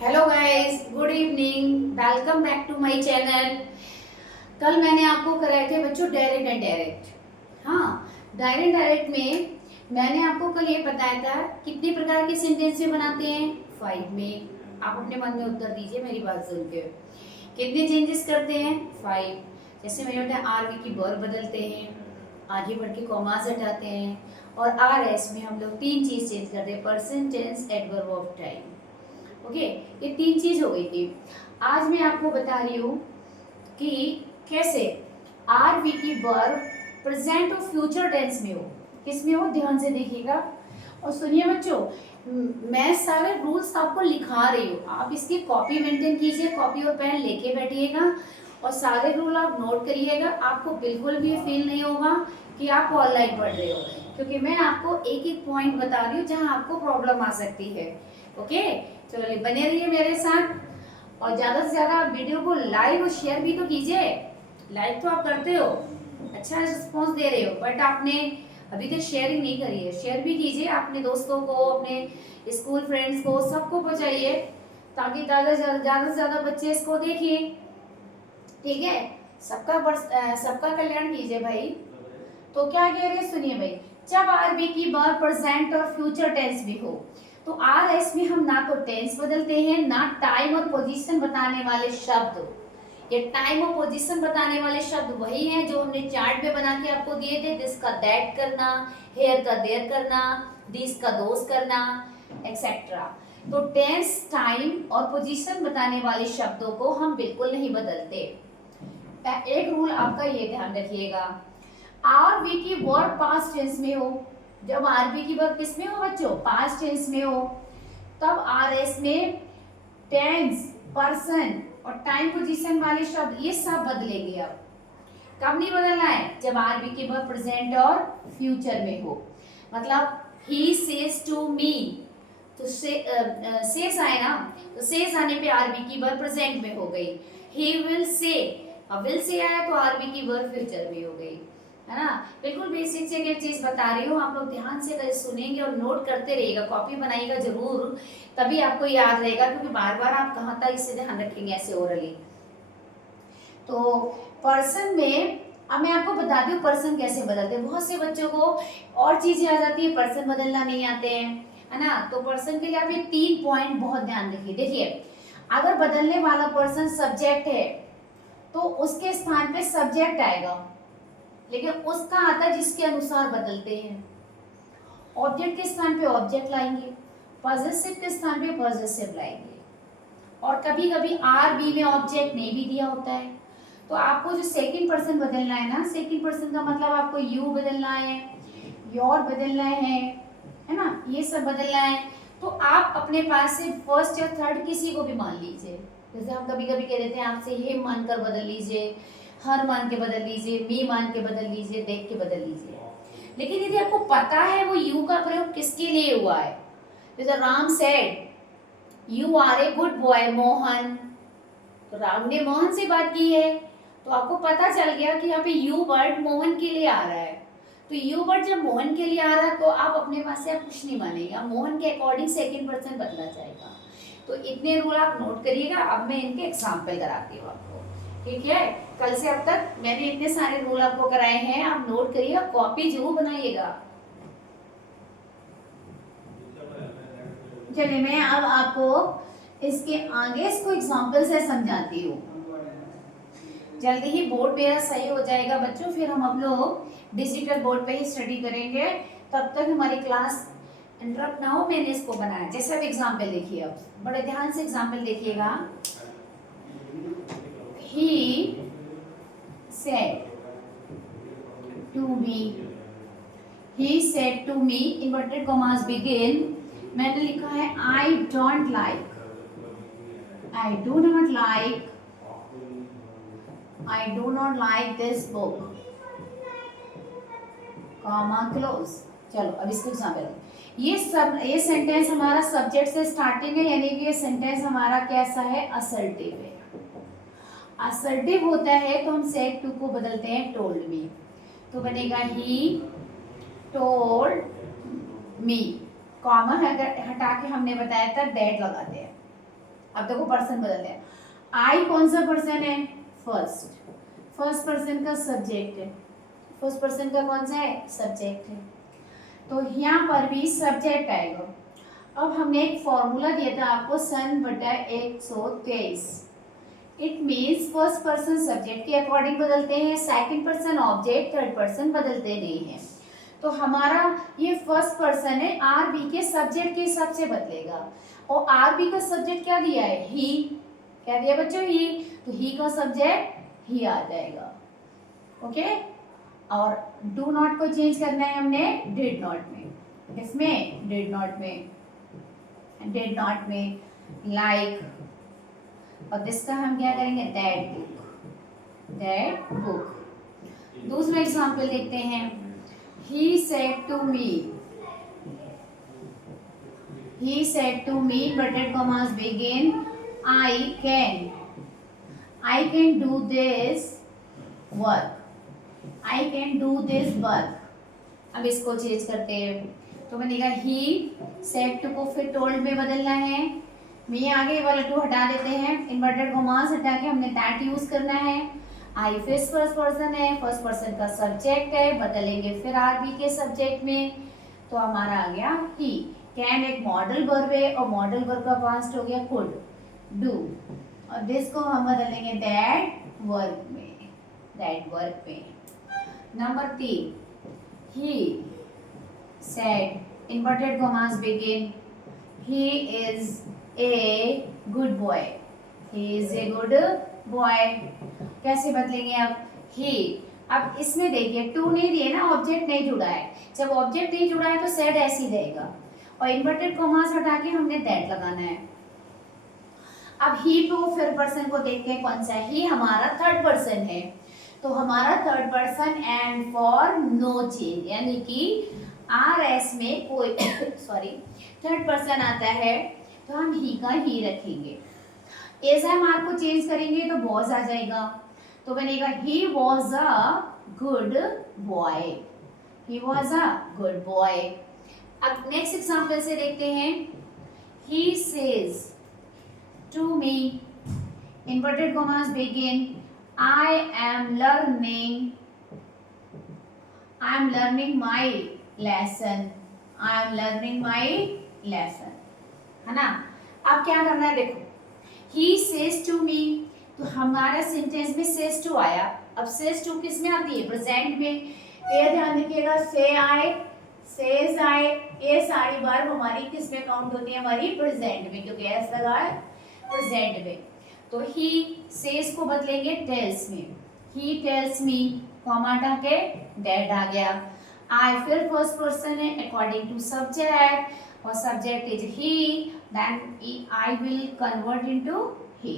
Hello guys, good evening, welcome back to my channel. कल मैंने आपको कराए थे बच्चों डायरेक्ट एंड डायरेक्ट। हाँ, डायरेक्ट डायरेक्ट में मैंने आपको कल ये बताया था कितने प्रकार के सेंटेंस बनाते हैं। 5 में। आप अपने मन में उत्तर दीजिए मेरी बात सुन के। कितने चेंजेस करते हैं? 5। जैसे मैंने बताया आर की वर्ब बदलते हैं, आगे बढ़ के कॉमास हटाते हैं, और आर एस में हम लोग 3 चीज चेंज करते हैं, person, tense, adverb of time. Okay, ये 3 चीज हो गई थी। आज मैं आपको बता रही हूँ कि कैसे आर वी की वर्ब प्रेजेंट और फ्यूचर टेंस में हो। किस में हो? ध्यान से देखिएगा और सुनिए बच्चों। मैं सारे रूल्स आपको लिखा रही हूँ, आप इसकी कॉपी मेंटेन कीजिए, कॉपी और पेन लेके बैठिएगा और सारे रूल आप नोट करिएगा। आपको बिल्कुल भी फील नहीं होगा कि आप ऑनलाइन पढ़ रहे हो, क्योंकि मैं आपको एक एक पॉइंट बता रही हूँ जहाँ आपको प्रॉब्लम आ सकती है। ओके, चलिए बने रहिए मेरे साथ और ज्यादा से ज्यादा वीडियो को लाइक और शेयर भी तो कीजिए। लाइक तो आप करते हो, अच्छा रिस्पॉन्स दे रहे हो, बट आपने अभी तक शेयरिंग नहीं करी है। शेयर भी कीजिए अपने दोस्तों को, अपने स्कूल फ्रेंड्स को, सबको पहुंचाइए ताकि ज्यादा से ज्यादा बच्चे इसको देखिए। ठीक है, सबका कल्याण कीजिए भाई। तो क्या कह रहे हैं सुनिए भाई। जब आरबी की वर्ब प्रेजेंट और फ्यूचर टेंस भी हो तो आर एस में हम ना तो टेंस बदलते हैं ना टाइम और पोजीशन बताने वाले शब्द। ये टाइम और पोजीशन बताने वाले शब्द वही हैं जो हमने चार्ट में बना के आपको दिए थे। दिस का दैट करना, हेयर का देयर करना, दिस का दोस करना, एक्सेट्रा। तो टेंस, टाइम और पोजीशन बताने वाले शब्दों को हम बिल्कुल नहीं बदलते। एक रूल आपका ये ध्यान रखिएगा, आर बी की वर्ब पास्ट टेंस में हो। जब आर बी की वर्ब किस में हो बच्चों? पास्ट टेंस में हो। तब आर एस में टेंस, पर्सन और टाइम पोजीशन वाले शब्द ये सब बदलेंगे। अब कब नहीं बदलना है? जब आर बी की वर्ब प्रेजेंट और फ्यूचर में हो। मतलब ही सेज टू मी, तो सेज आए ना, तो सेज आने पे आर बी की वर्ब प्रेजेंट में हो गई। ही विल से, अब विल से आया तो आर बी की वर्ब फ्यूचर में हो गई, है ना। बिल्कुल बेसिक से एक चीज बता रही हूँ, आप लोग ध्यान से सुनेंगे और नोट करते रहिएगा, कॉपी बनाइएगा जरूर, तभी आपको याद रहेगा, क्योंकि बार बार आप कहाँ तक इसे ध्यान रखेंगे ऐसे ओरली। तो पर्सन में अब मैं आपको बता दूं पर्सन कैसे बदलते हैं। बहुत से बच्चों को और चीजें आ जाती है, पर्सन बदलना नहीं आते हैं, है ना। तो पर्सन के लिए आप ये 3 पॉइंट बहुत ध्यान रखिए। देखिए, अगर बदलने वाला पर्सन सब्जेक्ट है तो उसके स्थान पे सब्जेक्ट आएगा, लेकिन उसका आता है जिसके अनुसार बदलते हैं। ऑब्जेक्ट के स्थान पे ऑब्जेक्ट लाएंगे, पॉजेसिव के स्थान पे पॉजेसिव लाएंगे, और कभी कभी आर बी में ऑब्जेक्ट नहीं भी दिया होता है। तो आपको जो सेकंड पर्सन बदलना है ना, सेकंड पर्सन का मतलब आपको यू बदलना है, योर बदलना है ना, ये सब बदलना है। तो आप अपने पास से फर्स्ट या थर्ड किसी को भी मान लीजिए। जैसे हम कभी कभी कह देते हैं आपसे हिम मानकर बदल लीजिए, हर मान के बदल लीजिए, मी मान के बदल लीजिए, देख के बदल लीजिए। लेकिन यदि आपको पता है वो यू का प्रयोग किसके लिए हुआ है, जैसे Ram said you are a good boy Mohan, तो राम ने मोहन से बात की है, तो आपको पता चल गया कि यहाँ पे यू वर्ड मोहन के लिए आ रहा है। तो यू वर्ड जब मोहन के लिए आ रहा है तो आप अपने पास से आप कुछ नहीं मानेगा, मोहन के अकॉर्डिंग सेकंड पर्सन बदला जाएगा। तो इतने रूल आप नोट करिएगा। अब मैं इनके एग्जाम्पल कराती हूँ आपको, ठीक है। कल से अब तक मैंने इतने सारे रूल आपको कराए हैं, आप नोट करिएगा, कॉपी जरूर बनाइएगा। चलिए मैं अब आपको इसके आगे इसको एग्जाम्पल से समझाती हूँ। जल्दी ही बोर्ड मेरा सही हो जाएगा बच्चों, फिर हम लोग डिजिटल बोर्ड पे ही स्टडी करेंगे। तब तक हमारी क्लास इंटरप्ट ना हो, मैंने इसको बनाया। जैसे अब एग्जाम्पल देखिए, अब बड़े ध्यान से एग्जाम्पल देखिएगा। He said to me, he said to me, inverted commas begin, मैंने लिखा है I don't like, I do not like, I do not like this book, comma close। चलो अब इसको एग्जाम्पल, ये सेंटेंस हमारा सब्जेक्ट से स्टार्टिंग है, यानी कि ये सेंटेंस हमारा कैसा है? असर्टिव है। असर्टिव होता है तो हम सेड टू को बदलते हैं टोल्ड मी, तो बनेगा ही टोल्ड मी, कॉमा हटा के हमने बताया था दैट लगाते हैं। अब देखो पर्सन बदलते हैं। आई कौन सा पर्सन है? फर्स्ट। फर्स्ट पर्सन का सब्जेक्ट है, फर्स्ट पर्सन का कौन सा है? सब्जेक्ट है, तो यहाँ पर भी सब्जेक्ट आएगा। अब हमने एक फॉर्मूला दिया था आपको, सन बटा 123। It means first person subject के अकॉर्डिंग बदलते हैं, second person object, third person बदलते नहीं है। तो हमारा ये फर्स्ट पर्सन है, आर बी के सब्जेक्ट के हिसाब से बदलेगा। और आर बी का सब्जेक्ट क्या दिया है? ही। क्या दिया बच्चों? ही। तो ही का सब्जेक्ट ही आ जाएगा। ओके। और डू नॉट को चेंज करना है हमने डिड नॉट में। किसमें? डिड नॉट में। डिड नॉट में लाइक, और जिसका हम क्या करेंगे? That book. That book. दूसरा एग्जाम्पल देखते हैं। He said to me. He said to me, inverted commas begin. I can do this work. I can do this work. अब इसको चेंज करते हैं, तो बनेगा he said to को फिर told में बदलना है। मैं आगे वाला टू हटा देते हैं, इन्वर्टेड कॉमास हटा के हमने दैट यूज करना है। आई फर्स्ट पर्सन है, फर्स्ट पर्सन का सब्जेक्ट है, बदलेंगे फिर आर बी के सब्जेक्ट में, तो हमारा आ गया ही। कैन एक मॉडल वर्ब है, और मॉडल वर्ब का पास्ट हो गया कुड, डू, और दिस को हम बदलेंगे दैट वर्ब में, दैट वर्ब में। Number 3, he said, inverted commas begin, he is a good boy. He is a good boy. कैसे बदलेंगे अब? ही। अब इसमें देखिए टू नहीं दिए ना, ऑब्जेक्ट नहीं जुड़ा है। जब ऑब्जेक्ट नहीं जुड़ा है तो सेड ऐसे ही रहेगा, और इन्वर्टेड कॉमास हटा के हमने दैट लगाना है। अब ही को फिर पर्सन को देखते हैं कौन सा है। ही हमारा थर्ड पर्सन है, तो हमारा third person and for no change, यानी कि आर एस में कोई सॉरी थर्ड पर्सन आता है तो हम ही का ही रखेंगे। ऐसा हम आर को चेंज करेंगे तो वॉज आ जाएगा, तो बनेगा he was a good boy. He was a good boy. अब नेक्स्ट एग्जांपल से देखते हैं। He says to me, inverted commas begin, I am learning my lesson. I am learning my lesson. है ना? अब क्या करना है देखो, he says to me, तो हमारा सेंटेंस में says to आया। अब says to किस में आती है? प्रेजेंट में। ये ध्यान रखिएगा, say I, says I, ये सारी बार हमारी किस में काउंट होती है? हमारी प्रेजेंट में, क्योंकि एस लगा है प्रेजेंट में। तो he says को बदलेंगे टेल्स में। he tells me, कॉमा हटा के दैट आ गया। I फिर फर्स्ट पर्सन है अकॉर्डिंग टू सब्जेक्ट, और subject is he, then I will convert into he।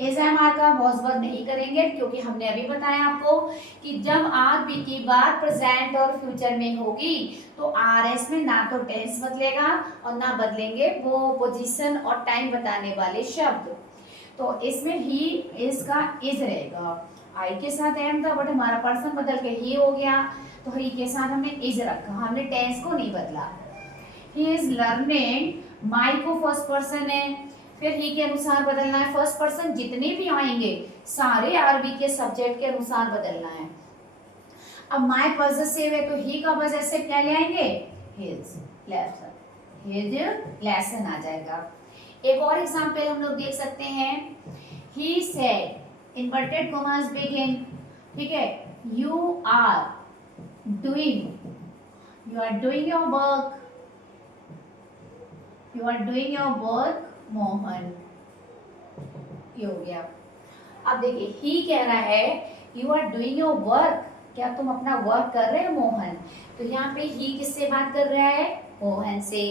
ऐसा हम आर का वॉज वर्ब नहीं करेंगे, क्योंकि हमने अभी बताया आपको कि जब आर बी की बात प्रेजेंट और फ्यूचर में होगी तो आर एस में ना तो टेंस बदलेगा और ना बदलेंगे वो पोजीशन और टाइम बताने वाले शब्द। तो इसमें ही इज का इज रहेगा। आई के साथ एम था, बट हमारा पर्सन बदल के ही हो गया, तो ही के साथ हमने इज रखा, हमने टेंस को नहीं बदला। ही इज लर्निंग, माई को फर्स्ट पर्सन है, फिर ही के अनुसार बदलना है। फर्स्ट पर्सन जितने भी आएंगे सारे आरबी के सब्जेक्ट के अनुसार बदलना है। अब माई पॉजेसिव है तो ही का पॉजेसिव क्या ले आएंगे? हिज लेसन, हिज लेसन आ जाएगा। एक और एग्जांपल हम लोग देख सकते हैं। He said, inverted commas begin, ठीक है, you are doing your work, you are doing your work Mohan, ये हो गया। अब देखिए ही कह रहा है you are doing your work, क्या तुम अपना वर्क कर रहे हो मोहन? तो यहाँ पे ही किससे बात कर रहा है? मोहन से।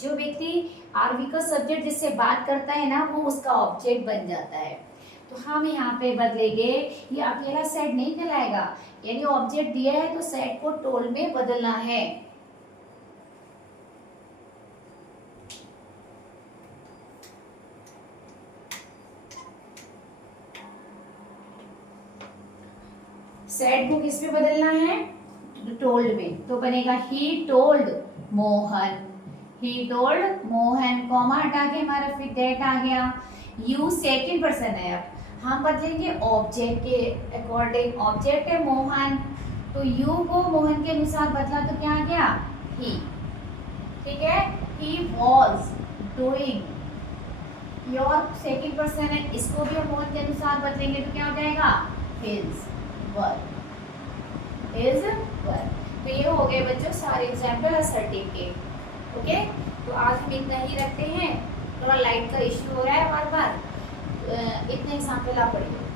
जो व्यक्ति आरबी का सब्जेक्ट जिससे बात करता है ना, वो उसका ऑब्जेक्ट बन जाता है। तो हम यहाँ पे बदलेंगे, ये अकेला सेट नहीं कहलाएगा, यानी ऑब्जेक्ट दिया है तो सेट को टोल में बदलना है। सेट को किस पे बदलना है? टोल्ड में। तो बनेगा he told Mohan, he told Mohan, comma हटा के हमारा फिर दैट आ गया। यू सेकंड पर्सन है, अब हम बदलेंगे ऑब्जेक्ट के अकॉर्डिंग। ऑब्जेक्ट है मोहन, तो यू को मोहन के अनुसार बदला तो क्या आ गया, ही। ठीक है, he was doing. Your second person है, इसको भी हम मोहन के अनुसार बदलेंगे तो क्या हो जाएगा, हिज वर्क, हिज वर्क। तो ये हो गए बच्चों सारे एग्जाम्पल असर्टिव के। ओके, तो आज हम इतना ही रखते हैं, थोड़ा लाइट का इश्यू हो रहा है बार बार, इतने एग्जाम्पल आप पढ़िए।